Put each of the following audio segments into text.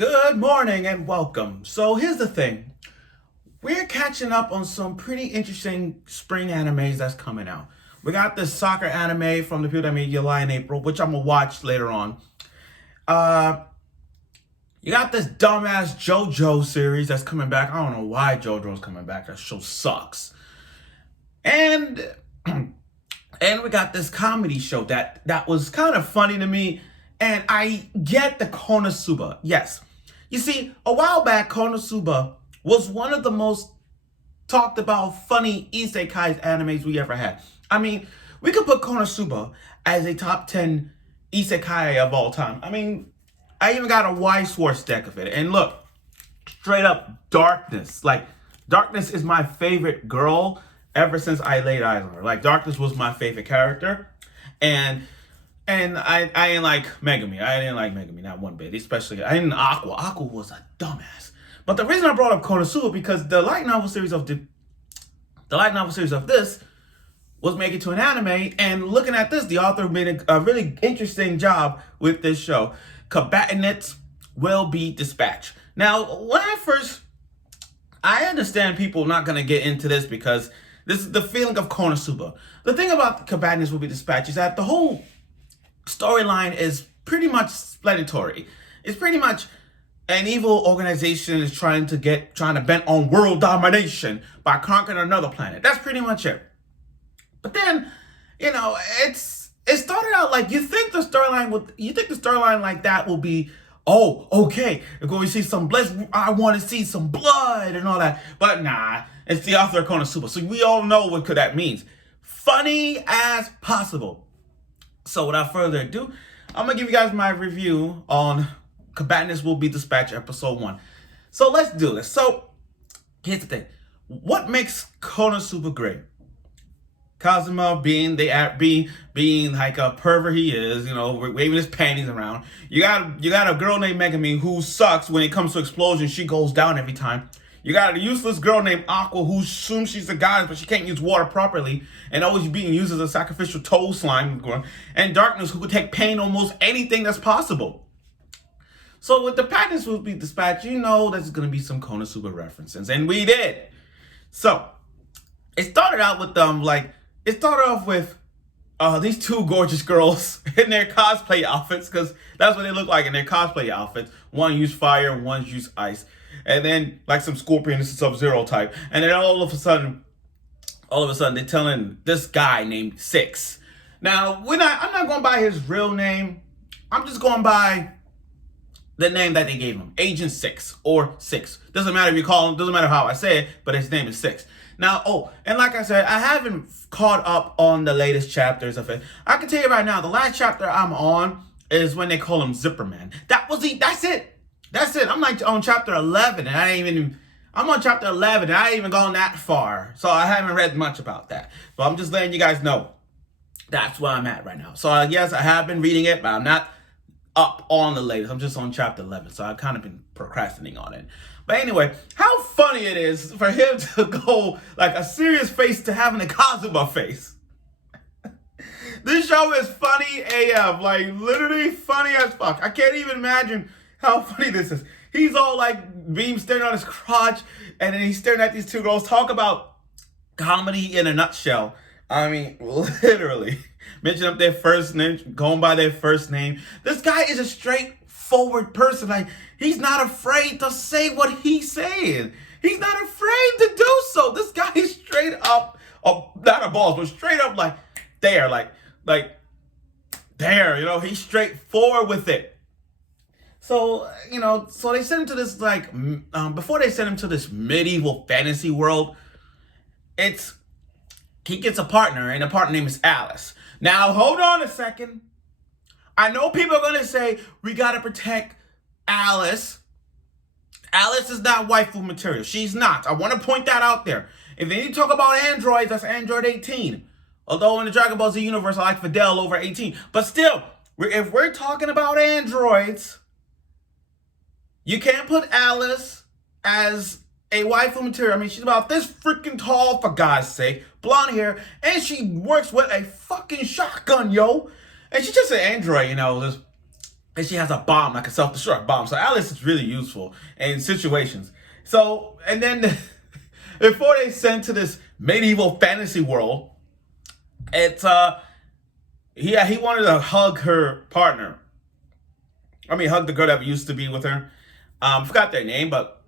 Good morning and welcome. So here's the thing. We're catching up on some pretty interesting spring animes that's coming out. We got this soccer anime from the people that made July and April, which I'm gonna watch later on. You got this dumbass JoJo series that's coming back. I don't know why JoJo's coming back. That show sucks. And and we got this comedy show that was kind of funny to me. And I get the KonoSuba. Yes. You see, a while back, KonoSuba was one of the most talked about funny isekai animes we ever had. I mean, we could put KonoSuba as a top 10 isekai of all time. I mean, I even got a Y-Swords deck of it. And look, straight up Darkness. Like, Darkness is my favorite girl ever since I laid eyes on her. Like, Darkness was my favorite character. And I didn't like Megumin. I didn't like Megumin, not one bit. Especially, I didn't Aqua. Aqua was a dumbass. But the reason I brought up KonoSuba because the light novel series of this was making to an anime, and looking at this, the author made a really interesting job with this show. Combatants will be dispatched. Now, I understand people not gonna get into this because this is the feeling of KonoSuba. The thing about Combatants will be dispatched is that the whole storyline is pretty much explanatory. It's pretty much an evil organization is trying to bend on world domination by conquering another planet. That's pretty much it. But then, it started out like you think the storyline like that will be, oh, okay, we're going to see some blood. I want to see some blood and all that. But nah, it's the author of KonoSuba, so we all know what that means. Funny as possible. So without further ado, I'm going to give you guys my review on Combatants Will Be Dispatched Episode 1. So let's do this. So here's the thing. What makes KonoSuba great? Kazuma being like a pervert he is, waving his panties around. You got a girl named Megumin who sucks when it comes to explosions. She goes down every time. You got a useless girl named Aqua who assumes she's a goddess, but she can't use water properly and always being used as a sacrificial toad slime. And Darkness who could take pain almost anything that's possible. So with the Combatants Will Be Dispatched, there's going to be some KonoSuba references. And we did. So it started out with these two gorgeous girls in their cosplay outfits, because that's what they look like in their cosplay outfits. One used fire and one used ice. And then like some Scorpion and Sub-Zero type. And then all of a sudden they're telling this guy named Six. Now, I'm not going by his real name. I'm just going by the name that they gave him. Agent Six or Six. Doesn't matter if you call him, doesn't matter how I say it, but his name is Six. Now, and like I said, I haven't caught up on the latest chapters of it. I can tell you right now, the last chapter I'm on is when they call him Zipperman. That's it. That's it. I'm like on chapter 11, and I'm on chapter 11, and I ain't even gone that far. So I haven't read much about that. But I'm just letting you guys know that's where I'm at right now. So yes, I have been reading it, but I'm not up on the latest. I'm just on chapter 11, so I've kind of been procrastinating on it. But anyway, how funny it is for him to go like a serious face to having a Kazuma face. This show is funny AF, like literally funny as fuck. I can't even imagine how funny this is. He's all like beam staring on his crotch, and then he's staring at these two girls. Talk about comedy in a nutshell. I mean, literally. Mention up their first name, going by their first name. This guy is a straightforward person. Like, he's not afraid to say what he's saying. He's not afraid to do so. This guy is straight up, not a boss, but straight up like there, he's straightforward with it. So, so they sent him to this, before they sent him to this medieval fantasy world, he gets a partner, and the partner name is Alice. Now, hold on a second. I know people are going to say, we got to protect Alice. Alice is not waifu material. She's not. I want to point that out there. If they need to talk about androids, that's Android 18. Although in the Dragon Ball Z universe, I like Fidel over 18. But still, if we're talking about androids, you can't put Alice as a waifu material. I mean, she's about this freaking tall, for God's sake. Blonde hair. And she works with a fucking shotgun, yo. And she's just an android, and she has a bomb, like a self-destruct bomb. So Alice is really useful in situations. So, and then before they send to this medieval fantasy world, it's he wanted to hug her partner. I mean, hug the girl that used to be with her. Forgot their name, but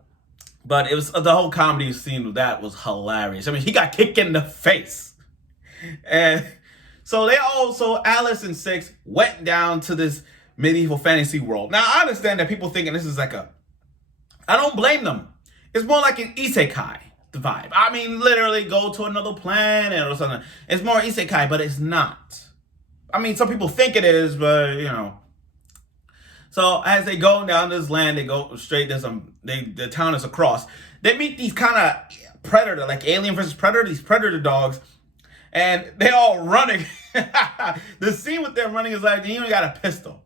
it was the whole comedy scene with that was hilarious. I mean, he got kicked in the face, and so Alice and Six went down to this medieval fantasy world. Now I understand that people thinking this is like I don't blame them. It's more like an isekai, the vibe. I mean, literally go to another planet or something. It's more isekai, but it's not. I mean, some people think it is, but you know. So as they go down this land, they go straight. The town is across. They meet these kind of predator, like Alien versus Predator. These predator dogs, and they all running. The scene with them running is like they even got a pistol.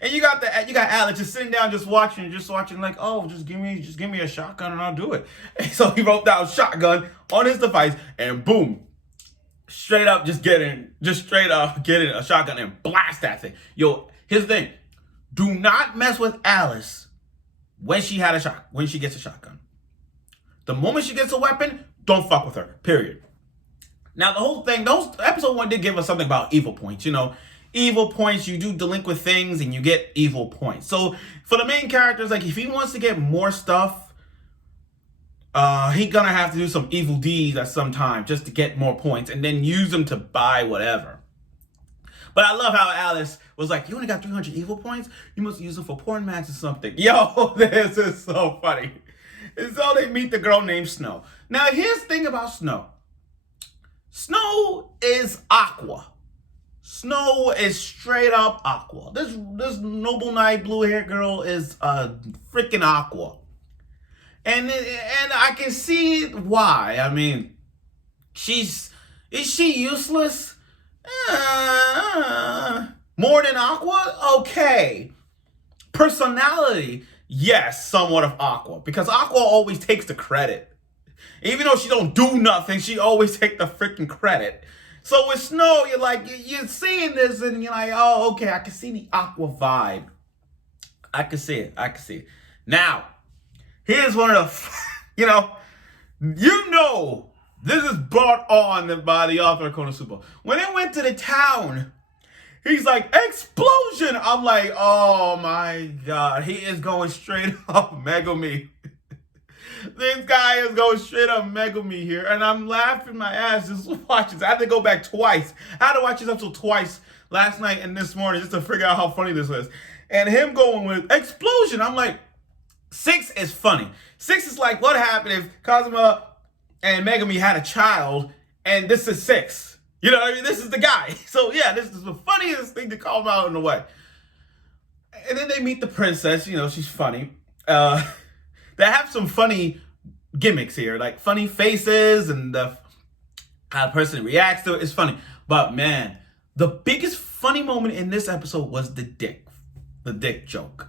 And you got Alex just sitting down, just watching, like, oh, just give me a shotgun and I'll do it. And so he wrote down shotgun on his device, and boom, straight up getting a shotgun and blast that thing. Yo, here's the thing: do not mess with Alice when she gets a shotgun. The moment she gets a weapon, don't fuck with her. Period. Now the whole thing, episode 1 did give us something about evil points, you know. Evil points, you do delinquent things and you get evil points. So for the main characters, like if he wants to get more stuff, he gonna have to do some evil deeds at some time just to get more points and then use them to buy whatever. But I love how Alice was like, you only got 300 evil points? You must use them for porn mags or something. Yo, this is so funny. And so they meet the girl named Snow. Now here's the thing about Snow. Snow is Aqua. Snow is straight up Aqua. This noble knight blue hair girl is freaking Aqua. And I can see why. I mean, is she useless? More than Aqua? Okay. Personality, yes, somewhat of Aqua. Because Aqua always takes the credit. Even though she don't do nothing, she always take the freaking credit. So with Snow, you're seeing this and you're like, oh, okay, I can see the Aqua vibe. I can see it. Now, here's one of the, this is brought on by the author of KonoSuba. When they went to the town, he's like, explosion! I'm like, oh my God, he is going straight up Megumin. This guy is going straight up Megumin here, and I'm laughing my ass just watching. I had to go back twice. I had to watch this episode twice last night and this morning just to figure out how funny this is. And him going with explosion, I'm like, 6 is funny. 6 is like, what happened if Kazuma and Megumin had a child, and this is 6? You know what I mean? This is the guy. So yeah, this is the funniest thing to call him out in a way. And then they meet the princess. You know, she's funny. They have some funny gimmicks here, like funny faces and how the person reacts to it is funny. But man, the biggest funny moment in this episode was the dick joke.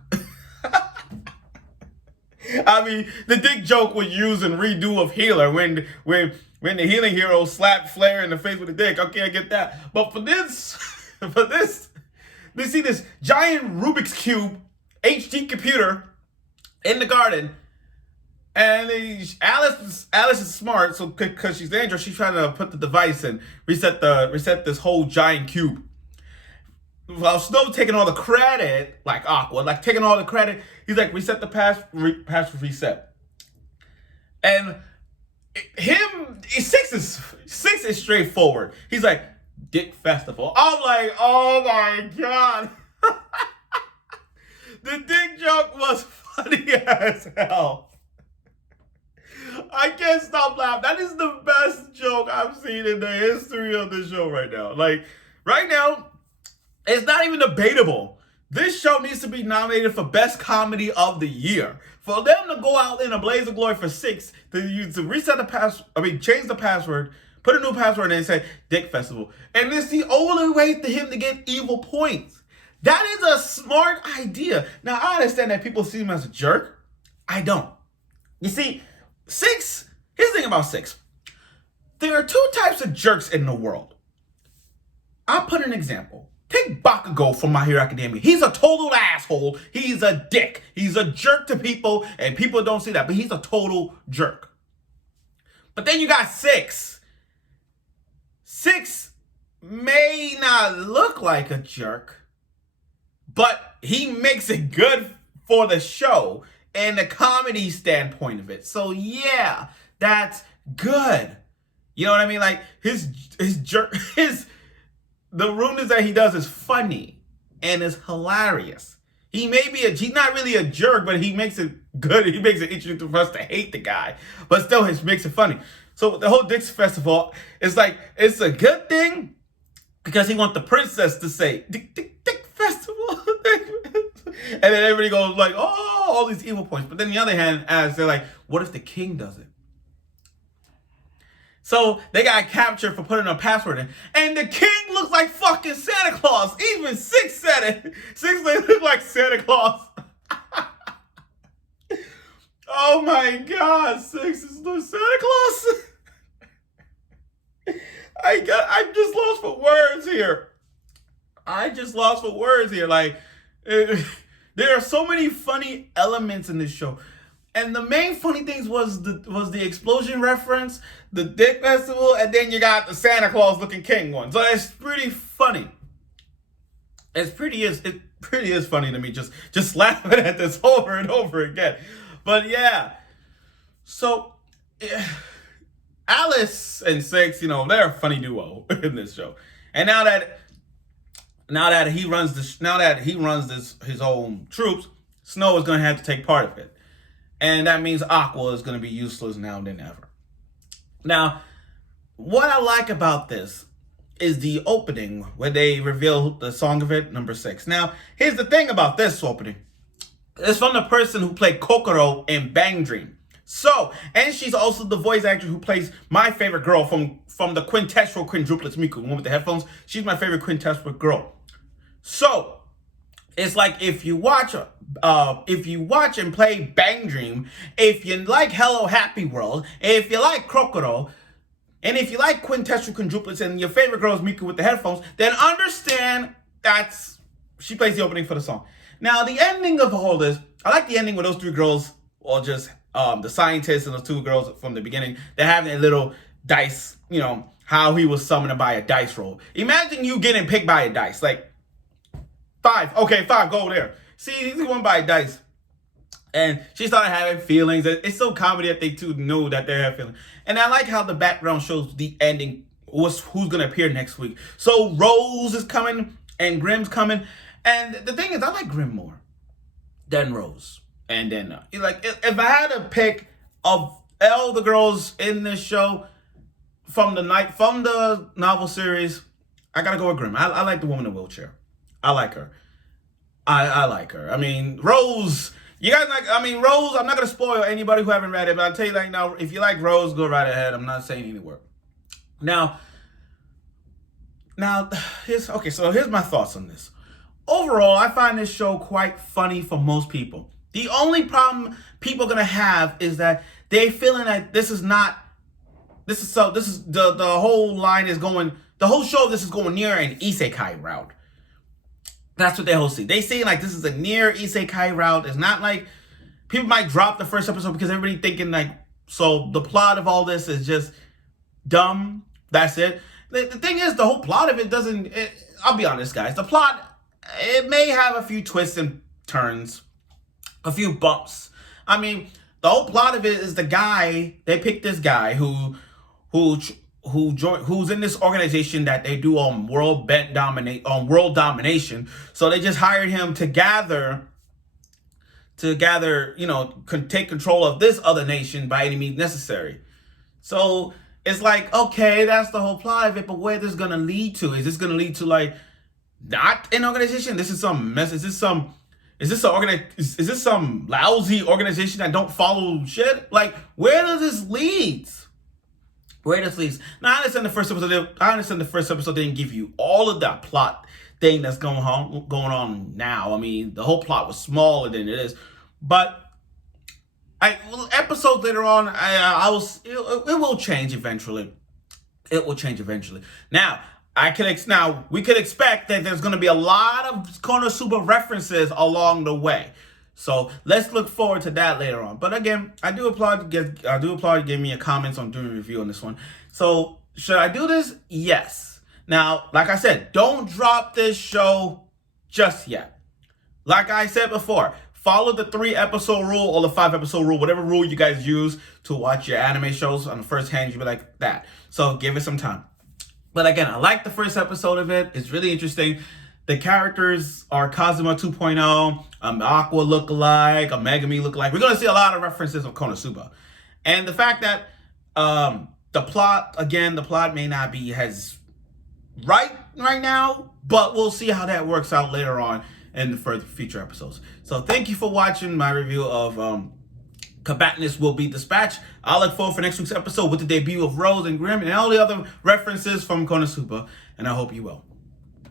I mean, the dick joke was used in redo of Healer when the healing hero slapped Flare in the face with a dick. Okay, I get that. But for this, they see this giant Rubik's Cube HD computer in the garden. And Alice is smart, so because she's dangerous, she's trying to put the device and reset this whole giant cube. While Snow taking all the credit, like Aqua, like taking all the credit, he's like, reset the password reset. And six is straightforward. He's like, Dick Festival. I'm like, oh my God. The dick joke was funny as hell. I can't stop laughing. That is the best joke I've seen in the history of the show right now. Like, right now, it's not even debatable. This show needs to be nominated for Best Comedy of the Year. For them to go out in a blaze of glory for 6, to reset the change the password, put a new password in and say, Dick Festival. And it's the only way for him to get evil points. That is a smart idea. Now, I understand that people see him as a jerk. I don't. You see, 6, here's the thing about 6. There are 2 types of jerks in the world. I'll put an example. Take Bakugo from My Hero Academia. He's a total asshole. He's a dick. He's a jerk to people, and people don't see that, but he's a total jerk. But then you got 6. 6 may not look like a jerk, but he makes it good for the show and the comedy standpoint of it. So yeah, that's good. You know what I mean? Like his the rudeness that he does is funny and is hilarious. He's not really a jerk, but he makes it good. He makes it interesting for us to hate the guy, but still he makes it funny. So the whole Dicks Festival is like, it's a good thing because he wants the princess to say, Dick Festival. And then everybody goes like, oh, all these evil points. But then on the other hand, as they're like, what if the king does it? So they got captured for putting a password in. And the king looks like fucking Santa Claus. Even 6 said it. 6 look like Santa Claus. Oh my God, 6 is the Santa Claus. I'm just lost for words here. Like, there are so many funny elements in this show. And the main funny things was the explosion reference, the Dick Festival, and then you got the Santa Claus looking king one. So it's pretty funny. It pretty is funny to me just laughing at this over and over again. But yeah. So Alice and 6, they're a funny duo in this show. And now that he runs his own troops, Snow is going to have to take part of it. And that means Aqua is going to be useless now than ever. Now, what I like about this is the opening where they reveal the song of it, number 6. Now, here's the thing about this opening. It's from the person who played Kokoro in Bang Dream. So, and she's also the voice actor who plays my favorite girl from the quintessential quadruplets Miku, the one with the headphones. She's my favorite quintessential girl. So, it's like if you watch and play Bang Dream, if you like Hello Happy World, if you like Kokoro, and if you like quintessential quadruplets and your favorite girl is Miku with the headphones, then understand she plays the opening for the song. Now, the ending of all this, I like the ending where those 3 girls, or just the scientists and those 2 girls from the beginning, they're having a little dice, how he was summoned by a dice roll. Imagine you getting picked by a dice, like 5, okay, 5, go there. See, he won by a dice. And she started having feelings. It's so comedy that they 2 know that they have feelings. And I like how the background shows the ending, who's going to appear next week. So Rose is coming and Grimm's coming. And the thing is, I like Grimm more than Rose. And then, if I had to pick of all the girls in this show from the novel series, I gotta go with Grimm. I like the woman in the wheelchair. I like her. I like her. I mean, Rose, Rose, I'm not going to spoil anybody who haven't read it, but I'll tell you now, if you like Rose, go right ahead. I'm not saying any word. Now, here's my thoughts on this. Overall, I find this show quite funny for most people. The only problem people are going to have is that they feeling that the whole line is going, the whole show, this is going near an isekai route. That's what they whole see. They see like this is a near isekai route. It's not like people might drop the first episode because everybody thinking so the plot of all this is just dumb. That's it. The thing is, the whole plot of it doesn't. I'll be honest, guys. The plot, it may have a few twists and turns, a few bumps. I mean, the whole plot of it is they picked this guy who's in this organization that they do on world domination. So they just hired him to gather, take control of this other nation by any means necessary. So it's like, okay, that's the whole plot of it, but where this is gonna lead to? Is this gonna lead to not an organization? This is some mess. Is this some lousy organization that don't follow shit? Where does this lead? Where this leads. Now, I understand the first episode didn't give you all of that plot thing that's going on now. I mean, the whole plot was smaller than it is. But episodes later on, it will change eventually. It will change eventually. Now, Now we could expect that there's going to be a lot of KonoSuba references along the way. So let's look forward to that later on. But again, I do applaud you giving me a comments on doing a review on this one. So should I do this? Yes. Now, like I said, don't drop this show just yet. Like I said before, follow the 3-episode rule or the 5-episode rule, whatever rule you guys use to watch your anime shows on the first hand. You'll be like that. So give it some time. But again, I like the first episode of it. It's really interesting. The characters are Kazuma 2.0, Aqua look-alike, a Megumin look-alike. We're going to see a lot of references of KonoSuba. And the fact that the plot may not be as right now, but we'll see how that works out later on in the further future episodes. So thank you for watching my review of Combatants Will Be Dispatched. I'll look forward for next week's episode with the debut of Rose and Grim and all the other references from KonoSuba, and I hope you will.